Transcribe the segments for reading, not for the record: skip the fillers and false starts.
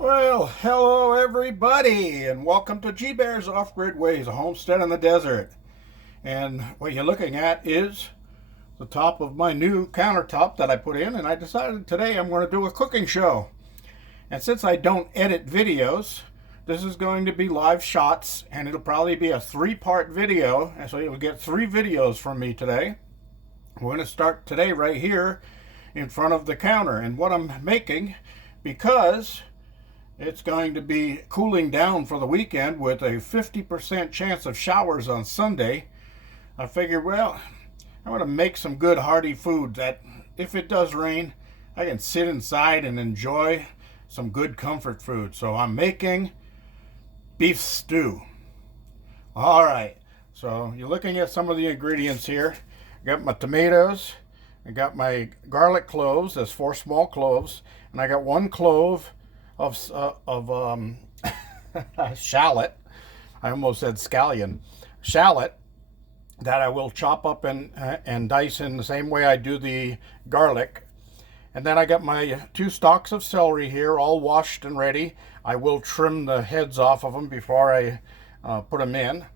Well, hello everybody, and welcome to GBear's Off-Grid Ways, a homestead in the desert. And what you're looking at is the top of my new countertop that I put in, and I decided today I'm going to do a cooking show. And since I don't edit videos, this is going to be live shots, and it'll probably be a three-part video, and so you'll get 3 videos from me today. We're going to start today right here in front of the counter, and what I'm making, because it's going to be cooling down for the weekend with a 50% chance of showers on Sunday. I figured, well, I'm going to make some good hearty food that if it does rain, I can sit inside and enjoy some good comfort food. So I'm making beef stew. All right, so you're looking at some of the ingredients here. I got my tomatoes, I got my garlic cloves, there's 4 small cloves, and I got 1 clove of shallot. I almost said scallion. Shallot that I will chop up and dice in the same way I do the garlic. And then I got my 2 stalks of celery here, all washed and ready. I will trim the heads off of them before I put them in.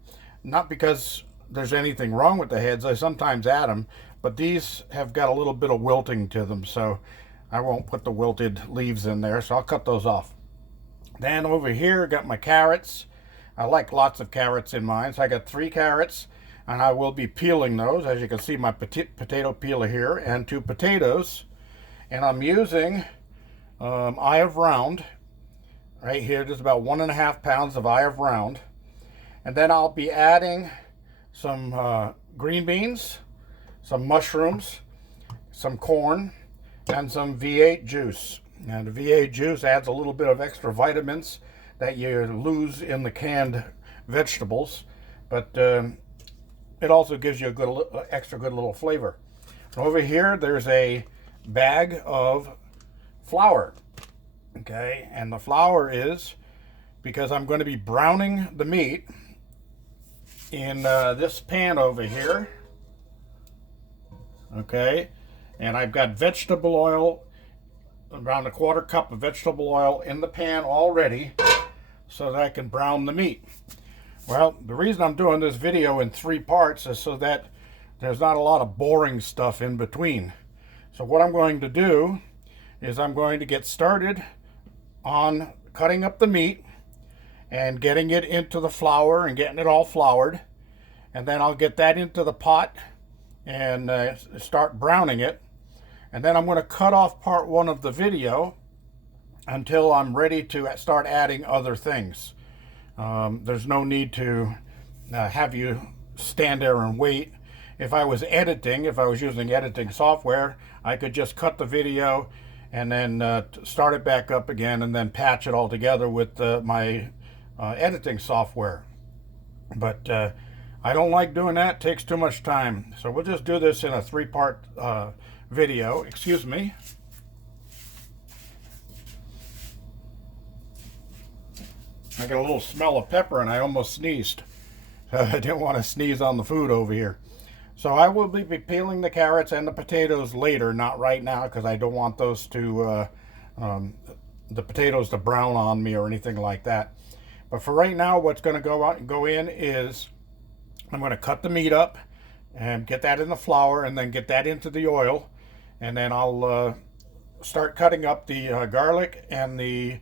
Not because there's anything wrong with the heads, I sometimes add them, but these have got a little bit of wilting to them, so I won't put the wilted leaves in there, so I'll cut those off. Then over here, got my carrots. I like lots of carrots in mine, so I got 3 carrots, and I will be peeling those. As you can see, my potato peeler here, and 2 potatoes. And I'm using eye of round right here, just about 1.5 pounds of eye of round. And then I'll be adding some green beans, some mushrooms, some corn, and some V8 juice. And the V8 juice adds a little bit of extra vitamins that you lose in the canned vegetables, but it also gives you a good, extra good little flavor. Over here, there's a bag of flour. Okay, and the flour is because I'm going to be browning the meat in this pan over here. Okay. And I've got vegetable oil, around 1/4 cup of vegetable oil in the pan already so that I can brown the meat. Well, the reason I'm doing this video in 3 parts is so that there's not a lot of boring stuff in between. So what I'm going to do is I'm going to get started on cutting up the meat and getting it into the flour and getting it all floured. And then I'll get that into the pot and start browning it. And then I'm going to cut off part 1 of the video until I'm ready to start adding other things. There's no need to have you stand there and wait. If I was using editing software, I could just cut the video and then start it back up again and then patch it all together with my editing software. But I don't like doing that. It takes too much time. So we'll just do this in a 3-part video. Excuse me. I got a little smell of pepper and I almost sneezed. I didn't want to sneeze on the food over here. So I will be peeling the carrots and the potatoes later, not right now, because I don't want those to the potatoes to brown on me or anything like that. But for right now, what's going to go in is I'm going to cut the meat up and get that in the flour and then get that into the oil. And then I'll start cutting up the garlic and the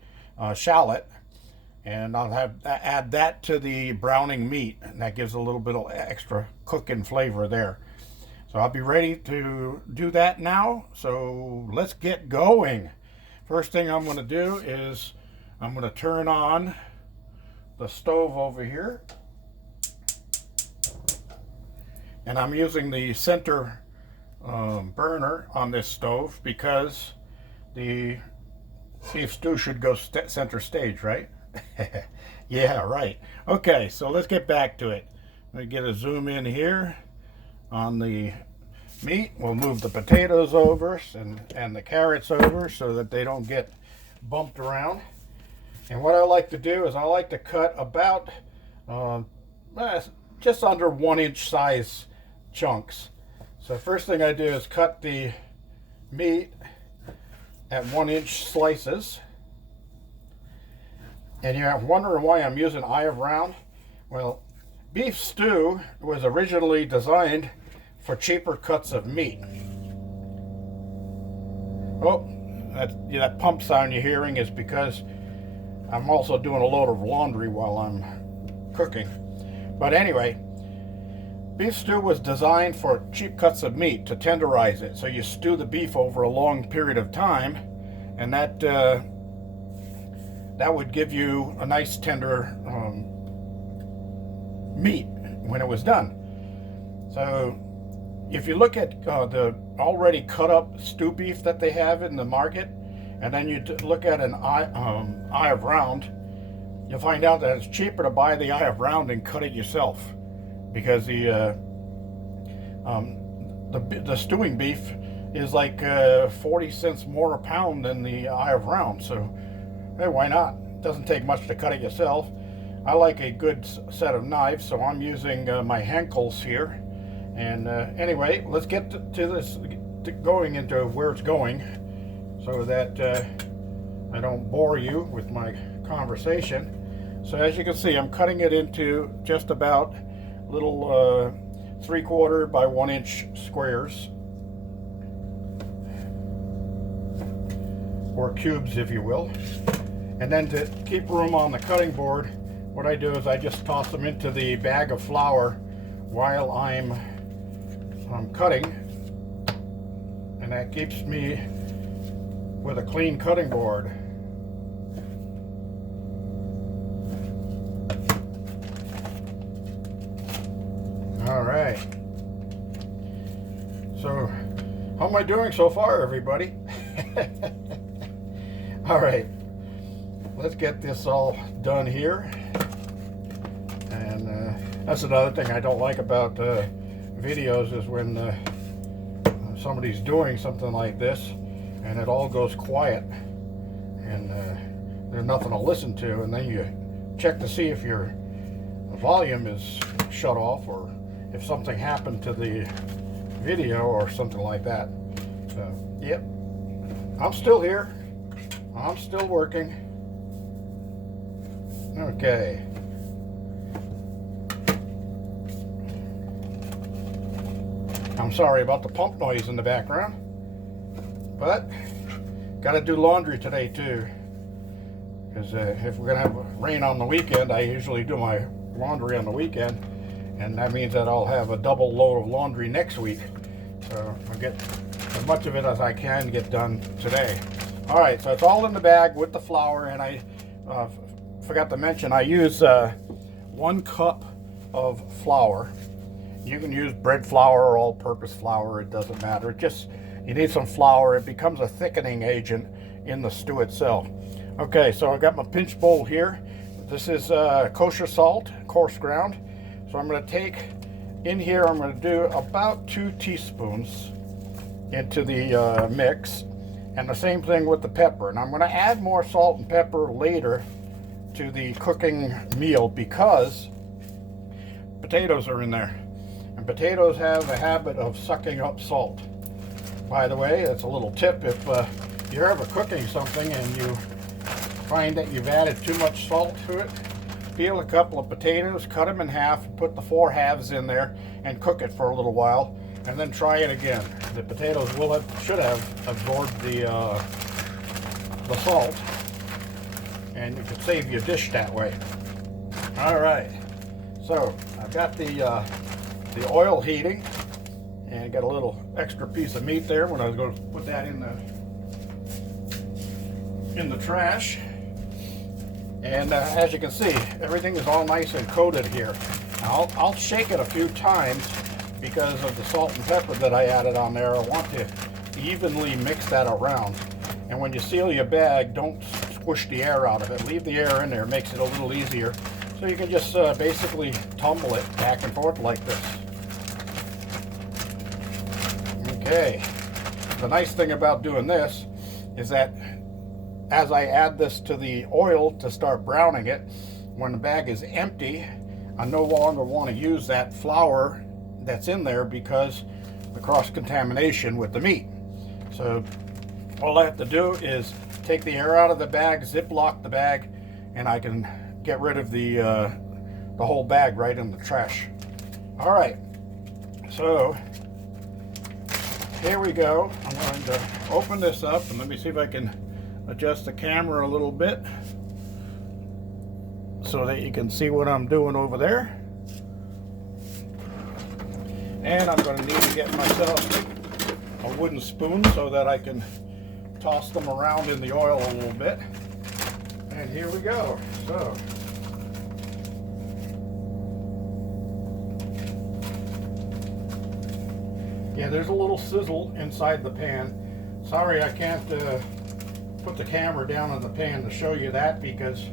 shallot, and I'll add that to the browning meat, and that gives a little bit of extra cooking flavor there. So I'll be ready to do that now. So let's get going. First thing I'm going to do is I'm going to turn on the stove over here, and I'm using the center burner on this stove because the beef stew should go center stage, right? Yeah, right. Okay, so let's get back to it. Let me get a zoom in here on the meat. We'll move the potatoes over and the carrots over so that they don't get bumped around. And what I like to do is I like to cut about just under 1-inch size chunks. So first thing I do is cut the meat at 1-inch slices. And you're wondering why I'm using eye of round? Well, beef stew was originally designed for cheaper cuts of meat. Oh, that pump sound you're hearing is because I'm also doing a load of laundry while I'm cooking. But anyway, beef stew was designed for cheap cuts of meat to tenderize it. So you stew the beef over a long period of time, and that would give you a nice tender meat when it was done. So if you look at the already cut up stew beef that they have in the market, and then you look at an eye of round, you'll find out that it's cheaper to buy the eye of round and cut it yourself, because the stewing beef is like 40 cents more a pound than the eye of round. So hey, why not? It doesn't take much to cut it yourself. I like a good set of knives, so I'm using my Henkels here. And anyway, let's get to this, going into where it's going, so that I don't bore you with my conversation. So as you can see, I'm cutting it into just about little 3/4 by 1 inch squares, or cubes if you will. And then to keep room on the cutting board, what I do is I just toss them into the bag of flour while I'm cutting, and that keeps me with a clean cutting board. All right. So, how am I doing so far, everybody? All right. Let's get this all done here. And that's another thing I don't like about videos, is when somebody's doing something like this and it all goes quiet and there's nothing to listen to, and then you check to see if your volume is shut off or if something happened to the video or something like that. So, yep, I'm still here. I'm still working. Okay. I'm sorry about the pump noise in the background, but got to do laundry today too, because if we're gonna have rain on the weekend, I usually do my laundry on the weekend, and that means that I'll have a double load of laundry next week. So I'll get as much of it as I can get done today. All right, so it's all in the bag with the flour, and I forgot to mention I use 1 cup of flour. You can use bread flour or all-purpose flour, it doesn't matter. It just, you need some flour. It becomes a thickening agent in the stew itself. Okay, so I got my pinch bowl here. This is kosher salt, coarse ground. So I'm going to take in here, I'm going to do about 2 teaspoons into the mix, and the same thing with the pepper. And I'm going to add more salt and pepper later to the cooking meal, because potatoes are in there. And potatoes have a habit of sucking up salt. By the way, that's a little tip. If you're ever cooking something and you find that you've added too much salt to it, peel a couple of potatoes, cut them in half, put the 4 halves in there, and cook it for a little while, and then try it again. The potatoes should have absorbed the salt, and you could save your dish that way. All right, so I've got the oil heating, and got a little extra piece of meat there when I was going to put that in the trash. And as you can see, everything is all nice and coated here. Now, I'll shake it a few times because of the salt and pepper that I added on there. I want to evenly mix that around. And when you seal your bag, don't squish the air out of it. Leave the air in there, it makes it a little easier. So you can just basically tumble it back and forth like this. Okay. The nice thing about doing this is that as I add this to the oil to start browning it, when the bag is empty, I no longer want to use that flour that's in there because the cross-contamination with the meat. So all I have to do is take the air out of the bag, zip lock the bag, and I can get rid of the whole bag right in the trash. All right, so here we go. I'm going to open this up, and let me see if I can adjust the camera a little bit so that you can see what I'm doing over there. And I'm going to need to get myself a wooden spoon so that I can toss them around in the oil a little bit. And here we go. So yeah, there's a little sizzle inside the pan. Sorry, I can't put the camera down in the pan to show you that, because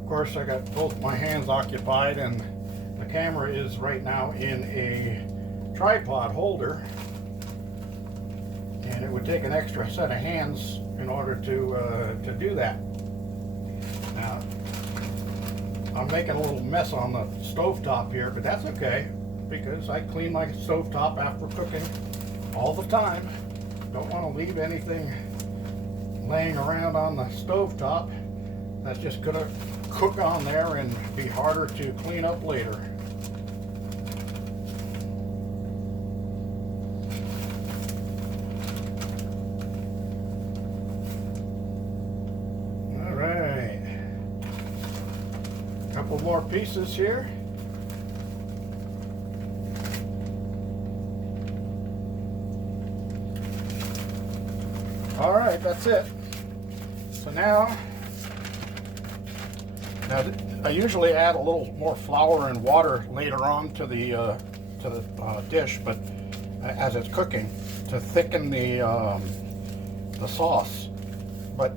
of course I got both my hands occupied, and the camera is right now in a tripod holder, and it would take an extra set of hands in order to do that. Now, I'm making a little mess on the stovetop here, but that's okay, because I clean my stovetop after cooking all the time. Don't want to leave anything laying around on the stovetop that's just gonna cook on there and be harder to clean up later. All right, a couple more pieces here. All right, that's it. So now I usually add a little more flour and water later on to the dish, but as it's cooking, to thicken the sauce. But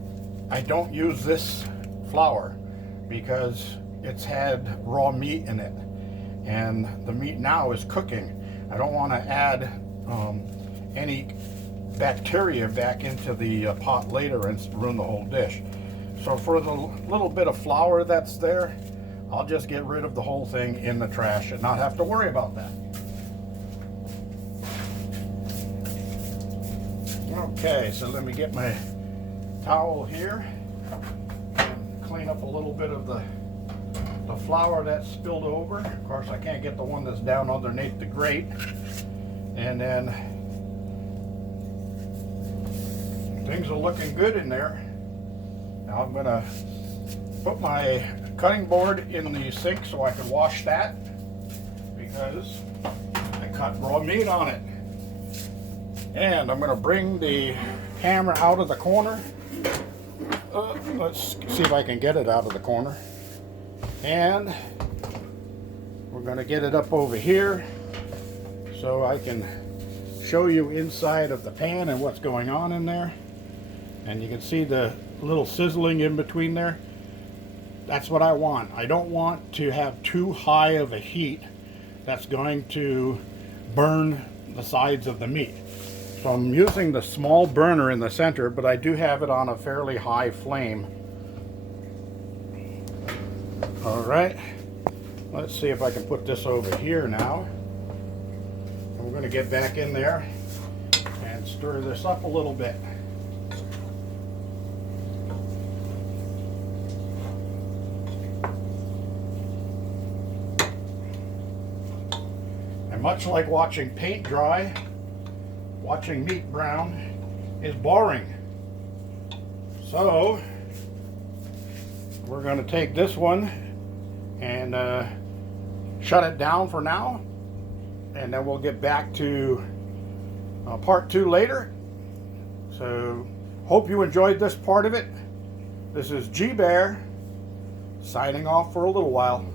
I don't use this flour because it's had raw meat in it, and the meat now is cooking. I don't want to add any bacteria back into the pot later and ruin the whole dish. So for the little bit of flour that's there, I'll just get rid of the whole thing in the trash and not have to worry about that. Okay, so let me get my towel here and clean up a little bit of the flour that's spilled over. Of course, I can't get the one that's down underneath the grate. And then things are looking good in there. Now I'm going to put my cutting board in the sink so I can wash that, because I cut raw meat on it. And I'm going to bring the camera out of the corner. Let's see if I can get it out of the corner. And we're going to get it up over here so I can show you inside of the pan and what's going on in there. And you can see the little sizzling in between there. That's what I want. I don't want to have too high of a heat that's going to burn the sides of the meat. So I'm using the small burner in the center, but I do have it on a fairly high flame. All right, let's see if I can put this over here now. And we're going to get back in there and stir this up a little bit. And much like watching paint dry, watching meat brown is boring. So we're going to take this one and shut it down for now, and then we'll get back to part 2 later. So hope you enjoyed this part of it. This is GBear signing off for a little while.